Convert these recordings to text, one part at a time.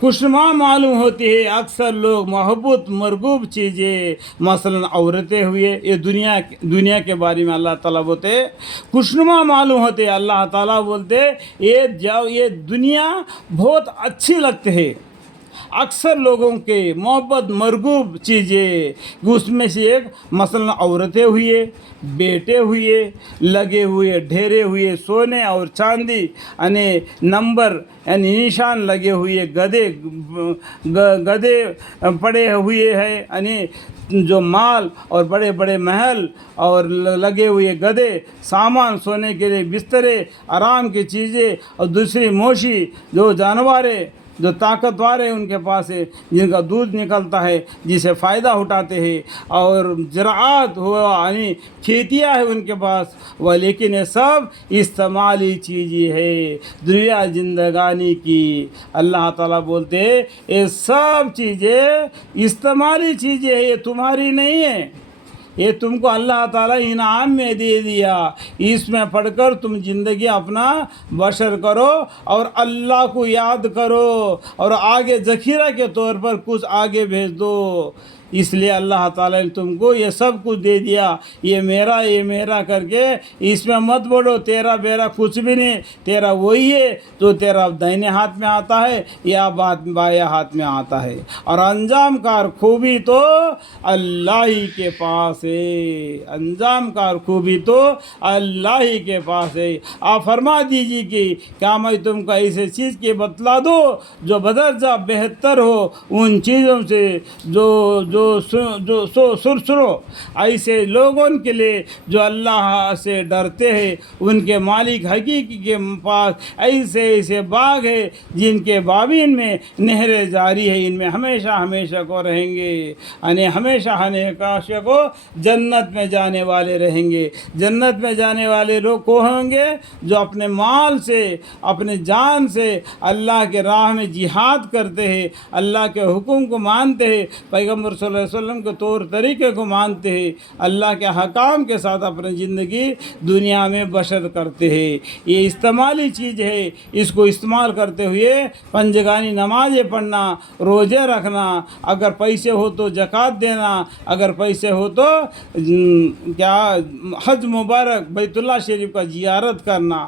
खुशनुमा मालूम होती है। अक्सर लोग महबूब मरगूब चीज़ें मसलन औरतें हुए, ये दुनिया के बारे में अल्लाह ताला बोलते खुशनुमा मालूम होते। अल्लाह ताला बोलते ये दुनिया बहुत अच्छी लगती है। अक्सर लोगों के मोहब्बत मरगूब चीज़ें उसमें से एक मसलन औरतें हुए, बेटे हुए, लगे हुए ढेरे हुए सोने और चांदी यानी नंबर यानी निशान लगे हुए गधे पड़े हुए हैं यानी जो माल और बड़े बड़े महल और लगे हुए गधे, सामान सोने के लिए बिस्तरे, आराम की चीज़ें और दूसरी मोशी जो जानवरें जो ताकतवर है उनके पास है, जिनका दूध निकलता है, जिसे फ़ायदा उठाते हैं, और ज़राअत हुआ यानी खेतियाँ है उनके पास वह, लेकिन ये सब इस्तेमाली चीज़ें है दुनिया ज़िंदगानी की। अल्लाह ताला बोलते हैं ये सब चीज़ें इस्तेमाली चीज़ें है, ये तुम्हारी नहीं है, ये तुमको अल्लाह ताला इनाम में दे दिया। इसमें पढ़कर तुम ज़िंदगी अपना बशर करो और अल्लाह को याद करो और आगे ज़ख़ीरा के तौर पर कुछ आगे भेज दो। इसलिए अल्लाह ताला ने तुमको ये सब कुछ दे दिया, ये मेरा करके इसमें मत बढ़ो, तेरा बेरा कुछ भी नहीं, तेरा वही है जो तेरा दाहिने हाथ में आता है या बाएं हाथ में आता है, और अंजाम कार खूबी तो अल्लाह ही के पास है, अंजाम कार खूबी तो अल्लाह ही के पास है। आप फरमा दीजिए कि क्या मैं तुमको ऐसे चीज़ के बतला दो जो बदरजा बेहतर हो उन चीज़ों से जो सुरसुरो, ऐसे लोगों के लिए जो अल्लाह से डरते हैं, उनके मालिक हकीकी के पास ऐसे बाग है जिनके बाबिन में नहरें जारी है, इनमें हमेशा हमेशा को रहेंगे, यानी हमेशा हमेशा को जन्नत में जाने वाले रहेंगे। जन्नत में जाने वाले लोग को होंगे जो अपने माल से अपने जान से अल्लाह के राह में जिहाद करते हैं, अल्लाह के हुक्म को मानते हैं, पैगम्बर सल्लल्लाहु अलैहि वसल्लम के तौर तरीके को मानते हैं, अल्लाह के हकाम के साथ अपनी ज़िंदगी दुनिया में बशर करते हैं। ये इस्तेमाली चीज़ है, इसको इस्तेमाल करते हुए पंजगानी नमाज़ें पढ़ना, रोज़े रखना, अगर पैसे हो तो ज़कात देना, अगर पैसे हो तो क्या हज मुबारक बैतुल्लाह शरीफ का ज़ियारत करना।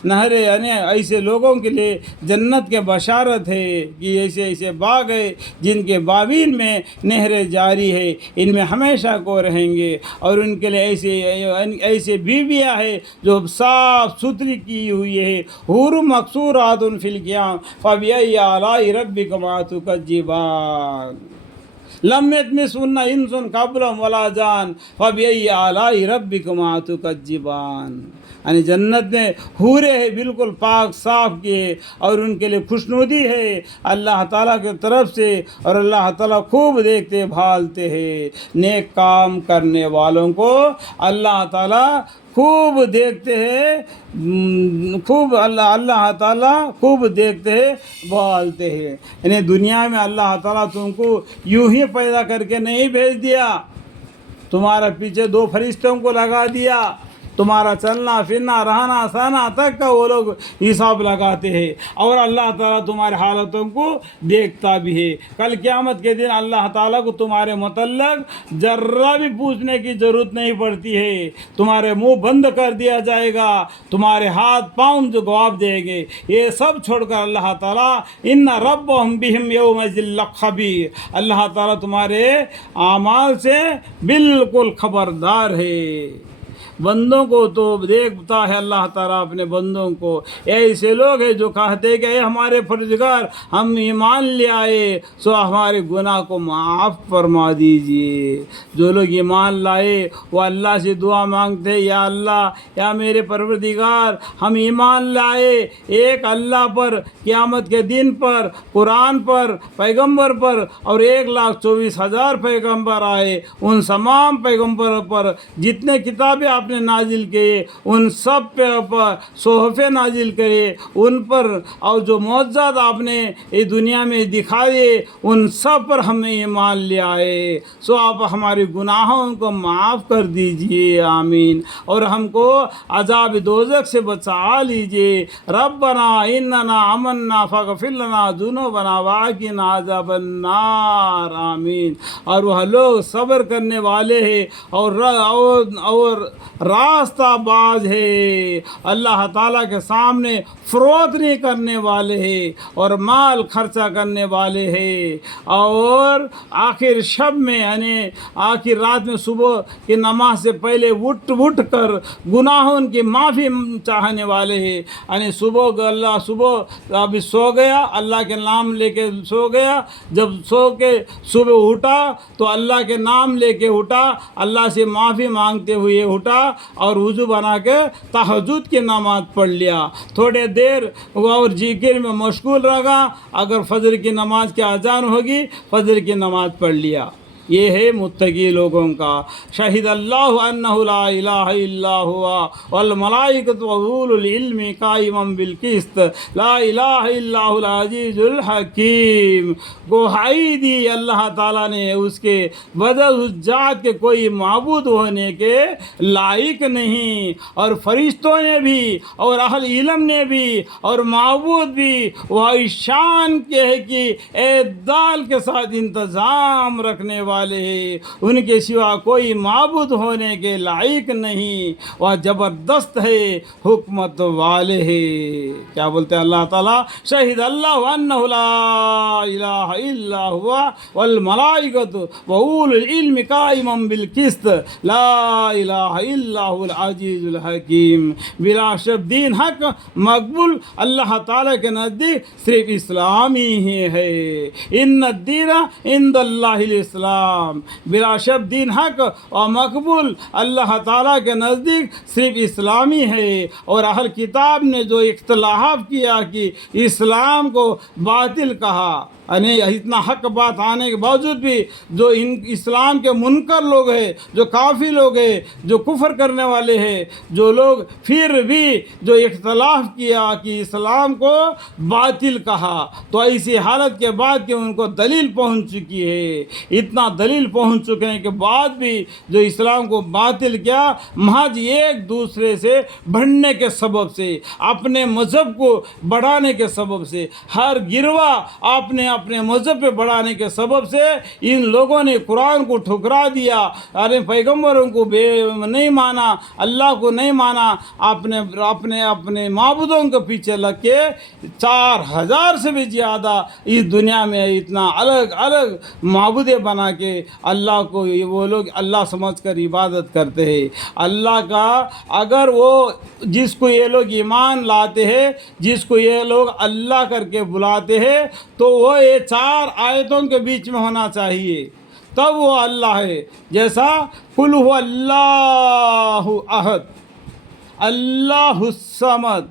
नहरें यानी ऐसे लोगों के लिए जन्नत के बशारत है कि ऐसे ऐसे बाग है जिनके बाबिन में नहरें जारी है, इनमें हमेशा को रहेंगे, और उनके लिए ऐसे बीवियाँ है जो साफ़ सुथरी की हुई है। हुर मकसूरातुन फिल क़ियाम फ़बिअय्यि आलाइ रब्बिकुमा तुकज़्ज़िबान लम यतमिसहुन्ना इंसुन क़ब्लहुम वला जान फ़बिअय्यि आलाइ रब्बिकुमा तुकज़्ज़िबान। यानी जन्नत में हूरे है बिल्कुल पाक साफ़ किए, और उनके लिए खुशनुदी है अल्लाह ताला की तरफ से, और अल्लाह ताला खूब देखते भालते हैं नेक काम करने वालों को, अल्लाह ताला खूब देखते हैं, खूब अल्लाह ताला खूब देखते हैं भालते हैं। यानी दुनिया में अल्लाह ताला तुमको यूं ही पैदा करके नहीं भेज दिया, तुम्हारा पीछे दो फरिश्तों को लगा दिया, तुम्हारा चलना फिरना रहना सहना तक का वो लोग हिसाब लगाते हैं, और अल्लाह ताला तुम्हारे हालतों को देखता भी है। कल क़यामत के दिन अल्लाह ताला को तुम्हारे मुतल्लक जर्रा भी पूछने की ज़रूरत नहीं पड़ती है, तुम्हारे मुंह बंद कर दिया जाएगा, तुम्हारे हाथ पाँव जो जवाब देंगे। ये सब छोड़कर अल्लाह ताला इन्ना रब्बहुम बिहिम यौमइज़िन लख़बीर, अल्लाह ताला तुम्हारे आमाल से बिल्कुल खबरदार है। बंदों को तो देखता है अल्लाह ताला अपने बंदों को। ऐसे लोग हैं जो कहते कि हमारे परवरदिगार हम ईमान ले आए सो हमारे गुनाह को माफ़ फरमा दीजिए। जो लोग ईमान लाए वो अल्लाह से दुआ मांगते हैं, या अल्लाह या मेरे परवरदिगार हम ईमान लाए एक अल्लाह पर, क़यामत के दिन पर, कुरान पर, पैगंबर पर, और 1,24,000 पैगंबर आए, उन तमाम पैगंबरों पर जितने किताबें आप آپ نے نازل کیے ان سب پہ صحفے نازل کرے ان پر، اور جو معجزات آپ نے اس دنیا میں دکھائے ان سب پر ہمیں ایمان لے آئے، سو آپ ہمارے گناہوں کو معاف کر دیجئے، آمین، اور ہم کو عذاب دوزخ سے بچا لیجئے۔ ربنا اننا آمنا فاغفر لنا ذنوبنا وقنا عذاب النار، آمین۔ اور وہ لوگ صبر کرنے والے ہیں اور راستہ باز ہے، اللہ تعالیٰ کے سامنے فروخت نہیں کرنے والے ہیں اور مال خرچہ کرنے والے ہیں، اور آخر شب میں یعنی آخر رات میں صبح کی نماز سے پہلے اٹھ کر گناہوں کی معافی چاہنے والے ہیں، یعنی صبح ابھی سو گیا، اللہ کے نام لے کے سو گیا، جب سو کے صبح اٹھا تو اللہ کے نام لے کے اٹھا، اللہ سے معافی مانگتے ہوئے اٹھا اور وضو بنا کے تہجد کی نماز پڑھ لیا، تھوڑے دیر اور ذکر میں مشغول رہا، اگر فجر کی نماز کی اذان ہوگی فجر کی نماز پڑھ لیا۔ یہ ہے متقی لوگوں کا۔ شہد اللہ انہ لا الہ الا ہوا والملائکۃ واولو العلم قائما بالقسط لا الہ الا هو العزیز الحکیم۔ گواہی دی اللہ تعالیٰ نے اس کے بدل اس ذات کے کوئی معبود ہونے کے لائق نہیں، اور فرشتوں نے بھی اور اہل علم نے بھی اور معبود بھی وہ شان کے ہے کہ اعتدال کے ساتھ انتظام رکھنے والے ہیں، ان کے سوا کوئی معبود ہونے کے لائق نہیں، وہ زبردست ہے، حکمت والے ہیں۔ کیا بولتے ہیں اللہ تعالیٰ؟ شہد اللہ انہ لا الہ الا ہوا والملائکۃ واولو العلم قائما بالقسط لا الہ الا هو العزیز الحکیم۔ بلا شک دین حق مقبول اللہ تعالیٰ کے نزدیک صرف اسلام ہی ہے، ان الدین عند اللہ الاسلام۔ بلا شک دین حق اور مقبول اللہ تعالیٰ کے نزدیک صرف اسلامی ہے، اور اہل کتاب نے جو اختلاف کیا کہ اسلام کو باطل کہا، یعنی اتنا حق بات آنے کے باوجود بھی جو ان اسلام کے منکر لوگ ہیں، جو کافی لوگ ہیں، جو کفر کرنے والے ہیں، جو لوگ پھر بھی جو اختلاف کیا کہ اسلام کو باطل کہا، تو ایسی حالت کے بعد کہ ان کو دلیل پہنچ چکی ہے، اتنا دلیل پہنچ چکنے کے بعد بھی جو اسلام کو باطل کیا، محض ایک دوسرے سے بڑھنے کے سبب سے، اپنے مذہب کو بڑھانے کے سبب سے، ہر گروہ اپنے مذہب پہ بڑھانے کے سبب سے ان لوگوں نے قرآن کو ٹھکرا دیا، پیغمبروں کو نہیں مانا، اللہ کو نہیں مانا، اپنے معبودوں کے پیچھے لگ کے 4000 سے بھی زیادہ اس دنیا میں اتنا الگ الگ معبودیں بنا کے اللہ کو وہ لوگ اللہ سمجھ کر عبادت کرتے ہیں۔ اللہ کا اگر وہ جس کو یہ لوگ ایمان لاتے ہیں، جس کو یہ لوگ اللہ کر کے بلاتے ہیں، تو وہ یہ 4 آیتوں کے بیچ میں ہونا چاہیے، تب وہ اللہ ہے۔ جیسا قل هو اللہ احد اللہ الصمد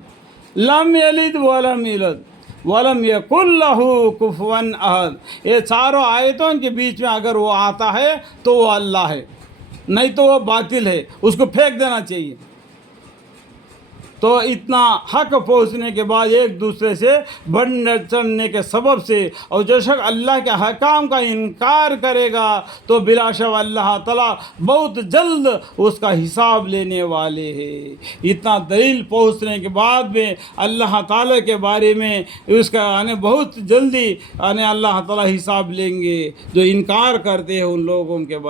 لم یلد ولم یولد ولم یکن لہ کفوا احد، یہ چاروں آیتوں کے بیچ میں اگر وہ آتا ہے تو وہ اللہ ہے، نہیں تو وہ باطل ہے، اس کو پھینک دینا چاہیے۔ تو اتنا حق پہنچنے کے بعد ایک دوسرے سے بڑھنے چڑھنے کے سبب سے، اور جو شخص اللہ کے حکام کا انکار کرے گا تو بلا شک اللہ تعالیٰ بہت جلد اس کا حساب لینے والے ہیں۔ اتنا دلیل پہنچنے کے بعد میں اللہ تعالیٰ کے بارے میں اس کا بہت جلدی اللہ تعالیٰ حساب لیں گے جو انکار کرتے ہیں ان لوگوں کے بارے میں۔